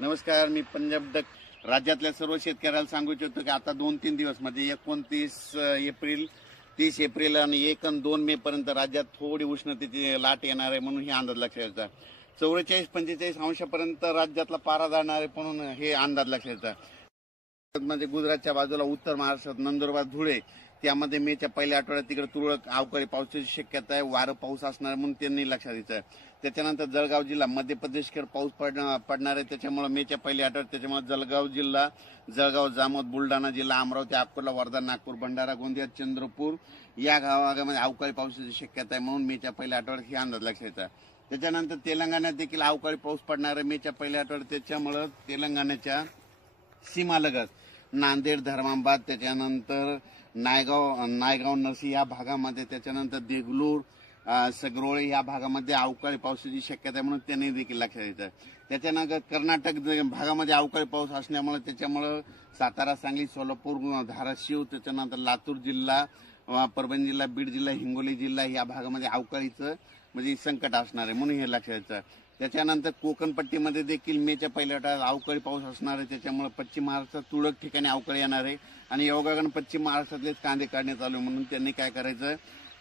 नमस्कार, मी पंजाब डक. राज्यातल्या सर्व शेतकऱ्याला सांगू इच्छितो की आता 2-3 दिवस म्हणजे 29 एप्रिल, 30 एप्रिल आणि 1 आणि 2 मे पर्यंत राज्यात थोडी उष्णतेची लाट येणार आहे म्हणून हे अंदाज लक्षात येतात. 44-45 अंशापर्यंत राज्यातला पारा जाणार आहे म्हणून हे अंदाज लक्षात येतात. म्हणजे गुजरातच्या बाजूला उत्तर महाराष्ट्रात नंदुरबार, धुळे त्यामध्ये मेच्या पहिल्या आठवड्यात तिकडे तुरळक अवकाळी पावसाची शक्यता आहे. वारं पाऊस असणार म्हणून त्यांनी लक्षात द्यायचं. त्याच्यानंतर जळगाव जिल्हा मध्य प्रदेशकडे पाऊस पडणार आहे. त्याच्यामुळे मेच्या पहिल्या आठवड्यात त्याच्यामुळे जळगाव जिल्हा, जळगाव, जामोद, बुलढाणा जिल्हा, अमरावती, अकोला, वर्धा, नागपूर, भंडारा, गोंदिया, चंद्रपूर या भागामध्ये अवकाळी पावसाची शक्यता आहे म्हणून मेच्या पहिल्या आठवड्यात हे अंदाज लक्षात येतात. त्याच्यानंतर तेलंगणात देखील अवकाळी पाऊस पडणार आहे मेच्या पहिल्या आठवड्यात. त्याच्यामुळे तेलंगणाच्या सीमालगत नांदेड, धर्माबाद, त्याच्यानंतर नायगाव, नरसी या भागामध्ये, त्याच्यानंतर देगलूर, सगरोळे या भागामध्ये अवकाळी पावसाची शक्यता आहे म्हणून त्यांनी देखील लक्षात येतं. त्याच्यानंतर कर्नाटक भागामध्ये अवकाळी पाऊस असल्यामुळे त्याच्यामुळे सातारा, सांगली, सोलापूर, धाराशिव, त्याच्यानंतर लातूर जिल्हा, परभणी जिल्हा, बीड जिल्हा, हिंगोली जिल्हा या भागामध्ये अवकाळीचं म्हणजे संकट असणार आहे म्हणून हे लक्षात येतं. त्याच्यानंतर कोकण पट्टीमध्ये देखील मेच्या पहिल्या आठवड्यात अवकाळी पाऊस असणार आहे. त्याच्यामुळे पश्चिम महाराष्ट्रात तुरळक ठिकाणी अवकाळी येणार आहे आणि योगायोगाने पश्चिम महाराष्ट्रातलेच कांदे काढणे चालू आहे म्हणून त्यांनी काय करायचं,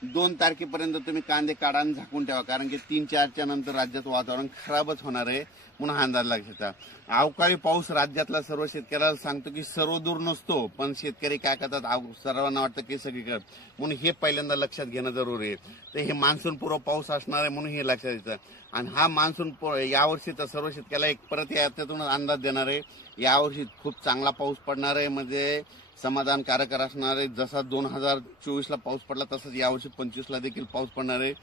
2 तारखेपर्यंत तुम्ही कांदे काढा आणि झाकून ठेवा, कारण की 3-4च्या नंतर राज्यात वातावरण खराबच होणार आहे म्हणून हा अंदाज लक्षात येतात. अवकाळी पाऊस राज्यातला सर्व शेतकऱ्याला सांगतो की सर्व दूर नसतो, पण शेतकरी काय करतात, सर्वांना वाटतं की सगळीकडे, म्हणून हे पहिल्यांदा लक्षात घेणं जरुरी आहे. तर हे मान्सून पूर्व पाऊस असणार आहे म्हणून हे लक्षात येतं. आणि हा मान्सून यावर्षी तर सर्व शेतकऱ्याला एक परत यातून अंदाज देणार आहे. यावर्षी खूप चांगला पाऊस पडणार आहे, म्हणजे समाधानकारक असणार आहे. जसा 2024ला पाऊस पडला तसंच यावर्षी 25ला देखील पाऊस पडणार आहे.